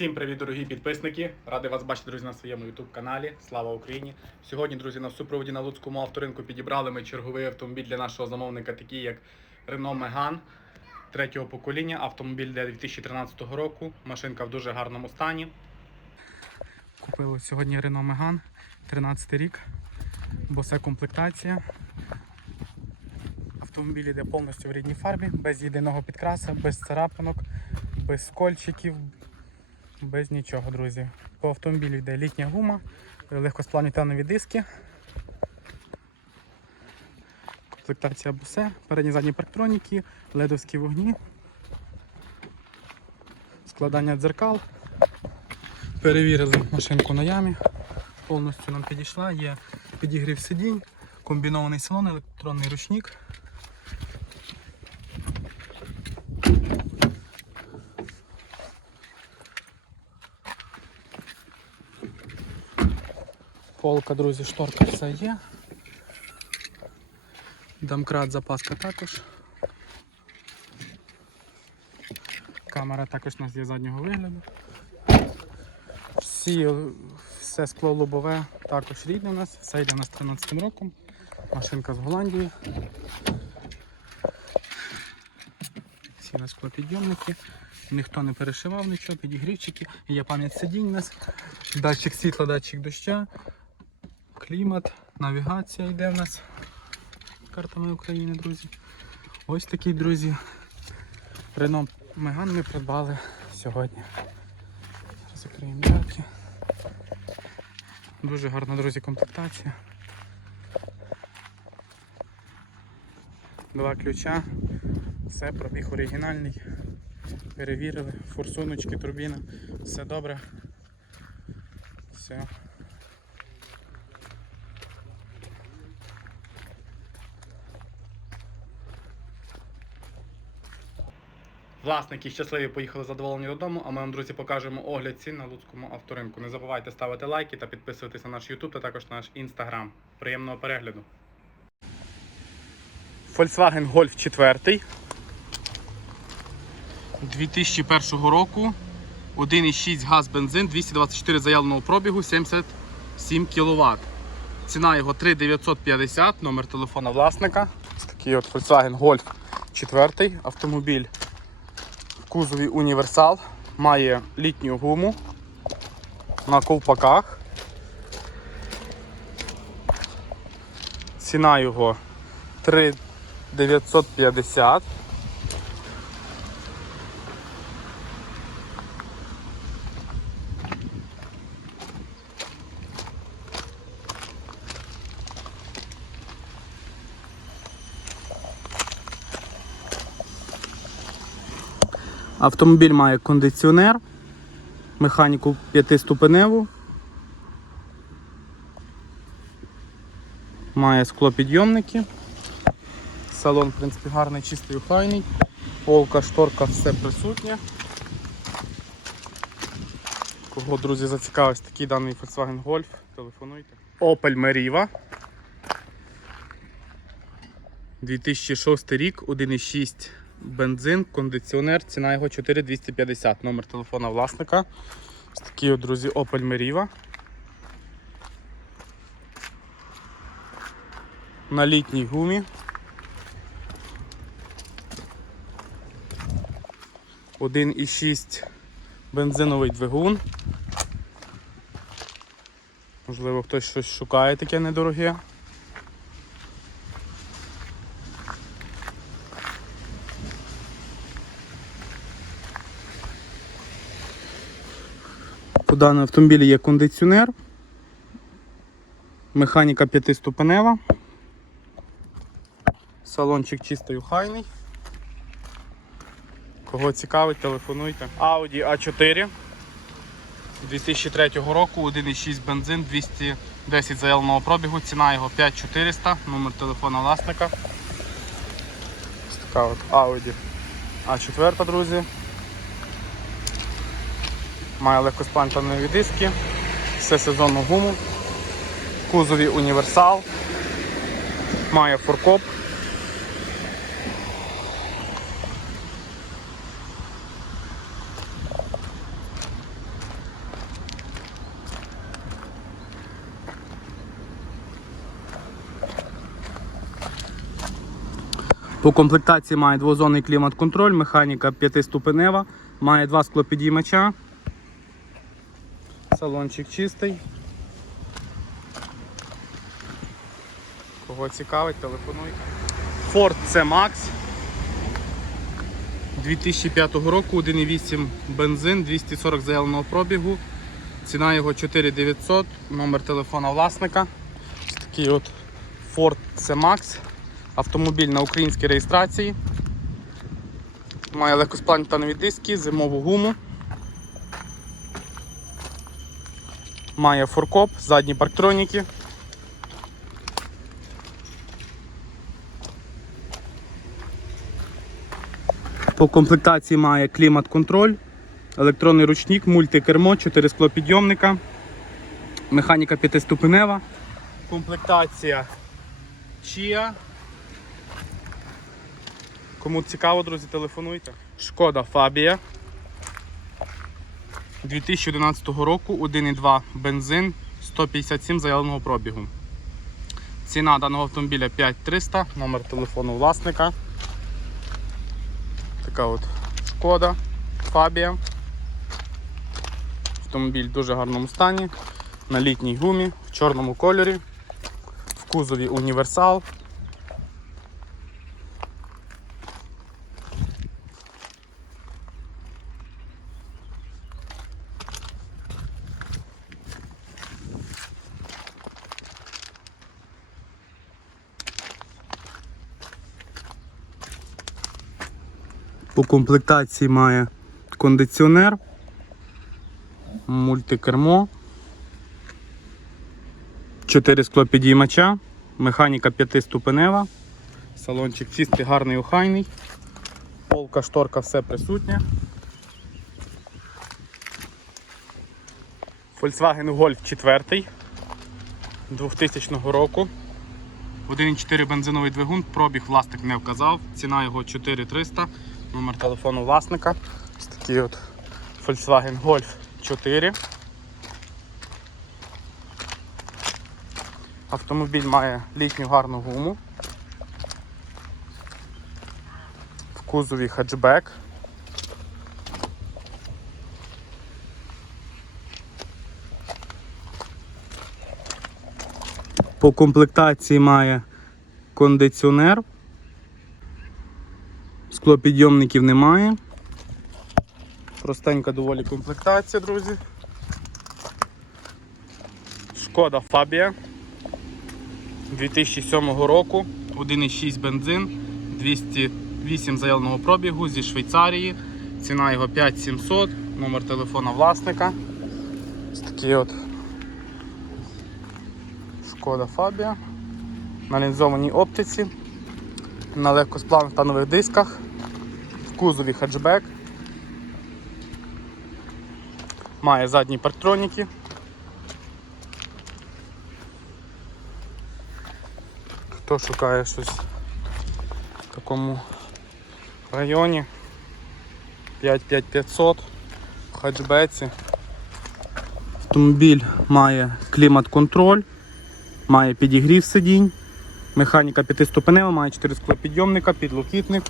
Всім привіт, дорогі підписники! Радий вас бачити, друзі, на своєму youtube каналі. Слава Україні! Сьогодні, друзі, на супроводі на Луцькому авторинку підібрали ми черговий автомобіль для нашого замовника, такий як Renault Megane третього покоління. Автомобіль для 2013 року. Машинка в дуже гарному стані. Купили сьогодні Renault Megane 13 рік. Босе комплектація. Автомобіль йде повністю в рідній фарбі, без єдиного підкраса, без царапинок, без скольчиків, без нічого, друзі. По автомобілю йде літня гума, легкосплавні танові диски. Комплектація бусе, передні задні парктроніки, ледовські вогні, складання дзеркал. Перевірили машинку на ямі. Повністю нам підійшла, є підігрів сидінь, комбінований салон, електронний ручник. Полка, друзі, шторка все є. Домкрат, запаска також. Камера також у нас є заднього вигляду. Всі, все скло лобове також рідне у нас, все йде у нас 13 роком. Машинка з Голландії. Всі на склопідйомники. Ніхто не перешивав нічого, підігрівчики. Є пам'ять сидінь у нас, датчик світла, датчик доща, клімат, навігація йде в нас картами України, друзі. Ось такий, друзі. Renault Megane ми придбали сьогодні. Закриємо дверки. Дуже гарна, друзі, комплектація. Два ключа. Все, пробіг оригінальний. Перевірили, форсуночки, турбіна, все добре. Все. Власники щасливі поїхали задоволені додому, а ми вам, друзі, покажемо огляд цін на Луцькому авторинку. Не забувайте ставити лайки та підписуватися на наш YouTube та також на наш Instagram. Приємного перегляду. Volkswagen Golf 4 2001 року. 1,6 газ бензин, 224 заявленого пробігу, 77 кВт. Ціна його 3950, номер телефона власника. Ось такий от Volkswagen Golf 4 автомобіль кузові універсал, має літню гуму на ковпаках. Ціна його 3950. Автомобіль має кондиціонер, механіку п'ятиступеневу, має склопідйомники. Салон, в принципі, гарний, чистий, охайний. Полка, шторка, все присутнє. Кого, друзі, зацікавить такий даний Volkswagen Golf, телефонуйте. Opel Meriva. 2006 рік, 1,6 бензин, кондиціонер, ціна його 4250, номер телефона власника. Ось от, друзі, Opel Meriva. На літній гумі. Один і шість бензиновий двигун. Можливо, хтось щось шукає таке недороге. У даному автомобілі є кондиціонер, механіка п'ятиступенева, салончик чистий охайний. Кого цікавить, телефонуйте. Audi A4 2003 року, 1,6 бензин, 210 заявленого пробігу, ціна його 5400, номер телефона власника. Ось така от Audi A4, друзі має легкоспантанові диски, всесезонну гуму, кузові універсал, має фуркоп. По комплектації має двозонний клімат-контроль, механіка 5-ступенева, має два склопідіймача, Салончик чистий. Кого цікавить, телефонуйте. Ford C-Max 2005 року, 1,8 бензин, 240 заявленого пробігу. Ціна його 4900, номер телефона власника. Ось такий от Ford C-Max. Автомобіль на українській реєстрації. Має легкосплавні танові диски, зимову гуму. Має форкоп, задні парктроніки. По комплектації має клімат-контроль, електронний ручник, мультикермо, 4 склопідйомника, механіка п'ятиступенева, комплектація Chia. Кому цікаво, друзі, телефонуйте. Шкода Фабія. 2011 року 1,2 бензин, 157 заявленого пробігу. Ціна даного автомобіля 5300, номер телефону власника. Така от шкода, Фабія. Автомобіль в дуже гарному стані, на літній гумі, в чорному кольорі, в кузові універсал. По комплектації має кондиціонер, мультикермо, 4 склопідіймача, механіка п'ятиступенева, салончик чистий, гарний, охайний, полка, шторка, все присутнє. Volkswagen Golf 4 2000 року. 1,4 бензиновий двигун, пробіг власник не вказав, ціна його 4300, номер телефону власника. Ось такий от Volkswagen Golf 4. Автомобіль має літню гарну гуму. В кузові хетчбек. По комплектації має кондиціонер. Склопідйомників немає. Простенька доволі комплектація, друзі. Шкода Фабія 2007 року, 1,6 бензин, 208 заявленого пробігу зі Швейцарії. Ціна його 5700, номер телефона власника. Ось такий от Шкода Фабія на лінзованій оптиці, на легкосплавних та нових дисках, кузові хетчбек. Має задні парктроніки. Хто шукає щось в такому районі 55500 в хетчбеці. Автомобіль має клімат-контроль, має підігрів сидінь, механіка п'ятиступенева, має 4 склопідйомника, підлокітник.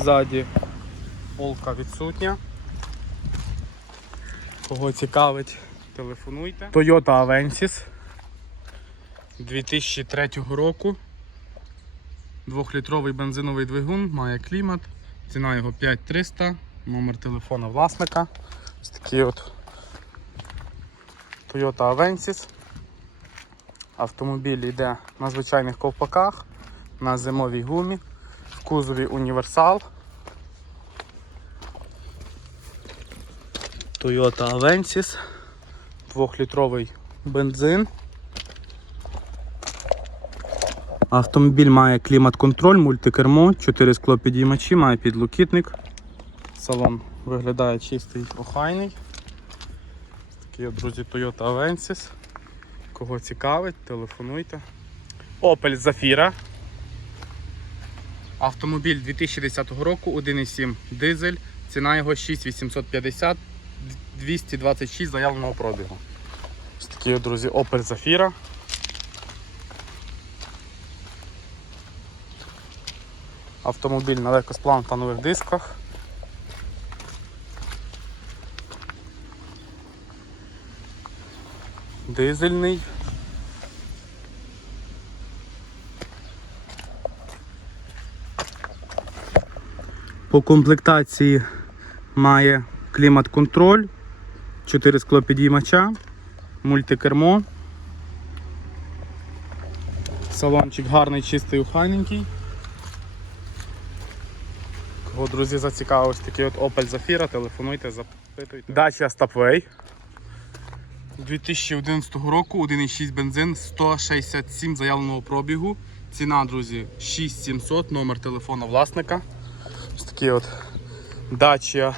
Ззаді полка відсутня. Кого цікавить, телефонуйте. Toyota Avensis 2003 року. Двохлітровий бензиновий двигун, має клімат, ціна його 5300, номер телефона власника. Ось такий от Toyota Avensis. Автомобіль йде на звичайних ковпаках, на зимовій гумі, в кузові універсал. Toyota Avensis, 2-літровий бензин. Автомобіль має клімат-контроль, мультикермо, 4 склопідіймачі, має підлокітник. Салон виглядає чистий, охайний. Такий от, друзі, Toyota Avensis. Кого цікавить, телефонуйте. Opel Zafira. Автомобіль 2010 року, 1,7 дизель, ціна його 6850, 226 заявленого пробігу. Ось такі, друзі, Opel Zafira. Автомобіль на легкосплавних та нових дисках. Дизельний. По комплектації має клімат-контроль, 4 склопідіймача, мультикермо. Салончик гарний, чистий, ухайненький. Кого, друзі, зацікавив ось такий от Opel Zafira, телефонуйте, запитуйте. Дача Stopway. 2011 року 1,6 бензин, 167 заявленого пробігу. Ціна, друзі, 6700, номер телефону власника. Ось такі от Dacia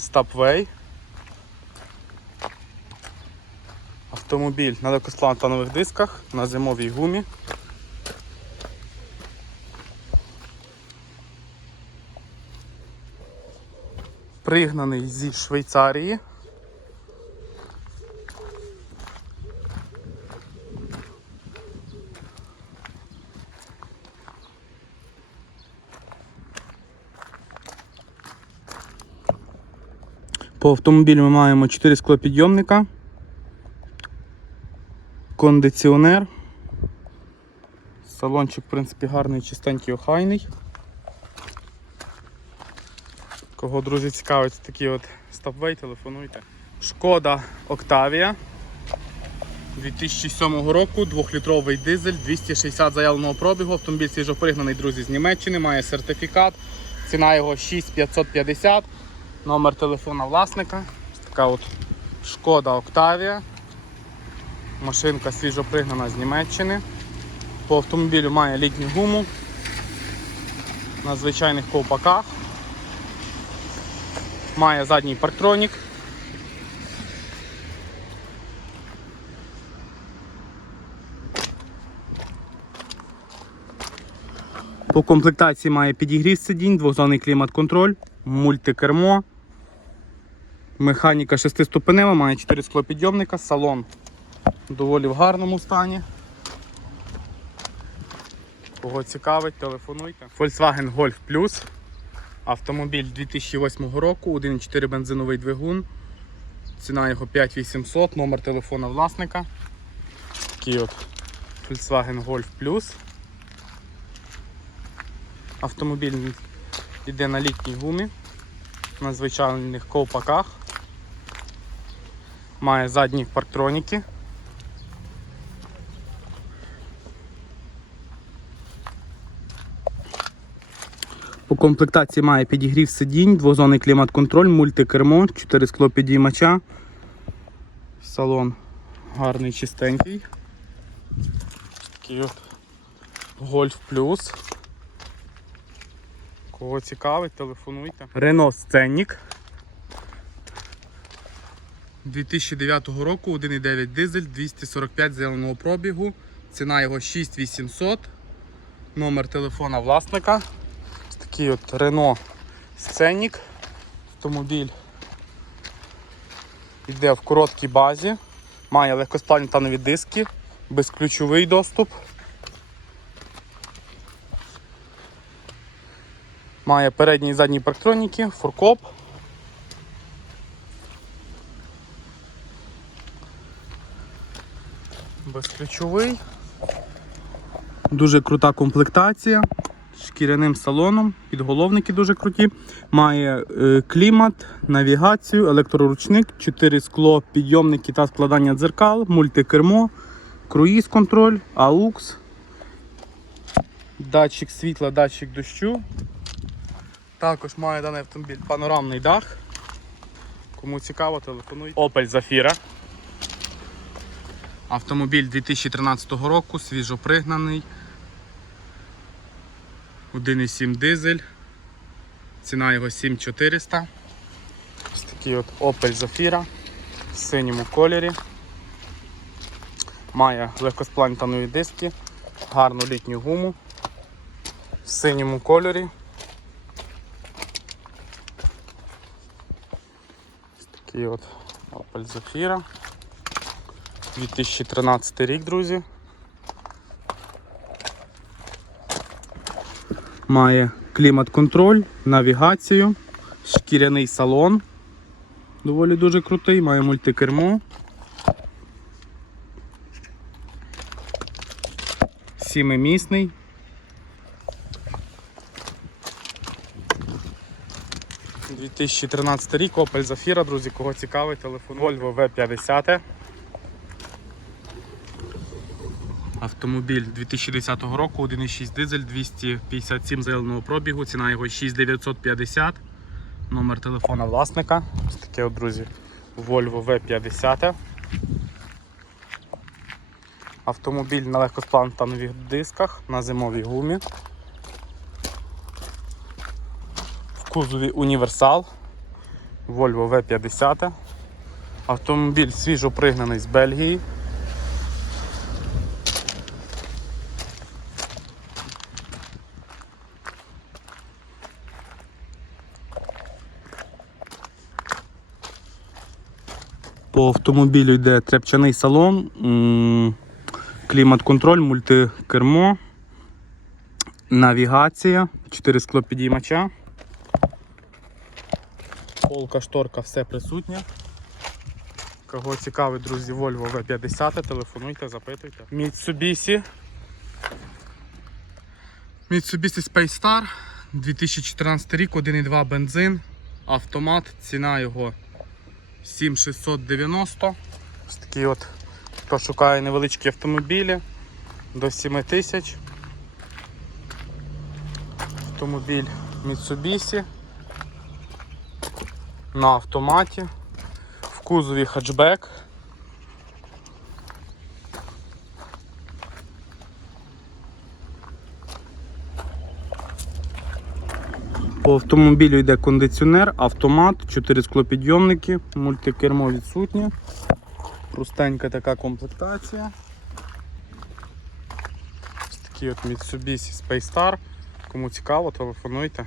Stopway. Автомобіль на легкосплантанових дисках, на зимовій гумі. Пригнаний зі Швейцарії. По автомобілю ми маємо 4 склопідйомника, кондиціонер. Салончик, в принципі, гарний, чистенький, охайний. Кого, друзі, цікавить такий от стопвей, телефонуйте. Шкода Октавія 2007 року, 2-літровий дизель, 260 заявленого пробігу. Автомобіль свіжопригнаний, друзі, з Німеччини, має сертифікат. Ціна його 6550. Номер телефона власника. Така от Шкода Октавія. Машинка свіжо пригнана з Німеччини. По автомобілю має літню гуму на звичайних ковпаках. Має задній парктронік. По комплектації має підігрів сидінь, двозонний клімат-контроль, мультикермо. Механіка шестиступенева, має 4 склопідйомника, салон доволі в гарному стані. Кого цікавить, телефонуйте. Volkswagen Golf Plus. Автомобіль 2008 року, 1,4 бензиновий двигун. Ціна його 5800, номер телефона власника. Такий от Volkswagen Golf Plus. Автомобіль йде на літній гумі, на звичайних ковпаках. Має задні парктроніки. По комплектації має підігрів сидінь, двозонний клімат-контроль, мультикермо, 4 скло підіймача. Салон гарний, чистенький. Такий от Golf Plus. Кого цікавить, телефонуйте. Renault Scenic. 2009 року 1,9 дизель, 245 зеленого пробігу. Ціна його 6800. Номер телефона власника. Ось такий от Renault Scenic. Автомобіль йде в короткій базі, має легкосплавні танові диски, безключовий доступ. Має передні і задні парктроніки, фуркоп. Безключовий. Дуже крута комплектація. Шкіряним салоном, підголовники дуже круті. Має е, клімат, навігацію, електроручник, 4 скло, підйомники та складання дзеркал, мультикермо, круїз контроль, AUX, датчик світла, датчик дощу. Також має даний автомобіль панорамний дах. Кому цікаво, телефонуйте. Opel Zafira. Автомобіль 2013 року, свіжопригнаний. 1,7 дизель. Ціна його 7400. Ось такий от Opel Zafira в синьому кольорі. Має легкосплантанові диски, гарну літню гуму в синьому кольорі. Такий от Opel Zafira. 2013 рік, друзі. Має клімат-контроль, навігацію, шкіряний салон. Доволі дуже крутий, має мультикермо. Сімимісний. – 2013 рік, Opel Zafira, друзі, кого цікавий, телефон Volvo V50. Автомобіль 2010 року, 1,6 дизель, 257 заявленого пробігу, ціна його 6950. Номер телефона власника. Ось таке, от, друзі, Volvo V50. Автомобіль на легкосплантанових дисках на зимовій гумі. В кузові універсал Volvo V50. Автомобіль свіжо пригнаний з Бельгії. По автомобілю йде тряпчаний салон, клімат-контроль, мультикермо, навігація, 4 склопідіймача. Полка, шторка, все присутнє. Кого цікавить, друзі, Volvo V50, телефонуйте, запитуйте. Mitsubishi. Mitsubishi Space Star 2014 рік, 1,2 бензин, автомат, ціна його 7690. Ось такі от, хто шукає невеличкі автомобілі до 7 тисяч. Автомобіль Mitsubishi на автоматі. В кузові хатчбек. По автомобілю йде кондиціонер, автомат, 4 склопідйомники, мультикермо відсутнє. Простенька така комплектація. Ось такий от Mitsubishi Space Star. Кому цікаво, телефонуйте.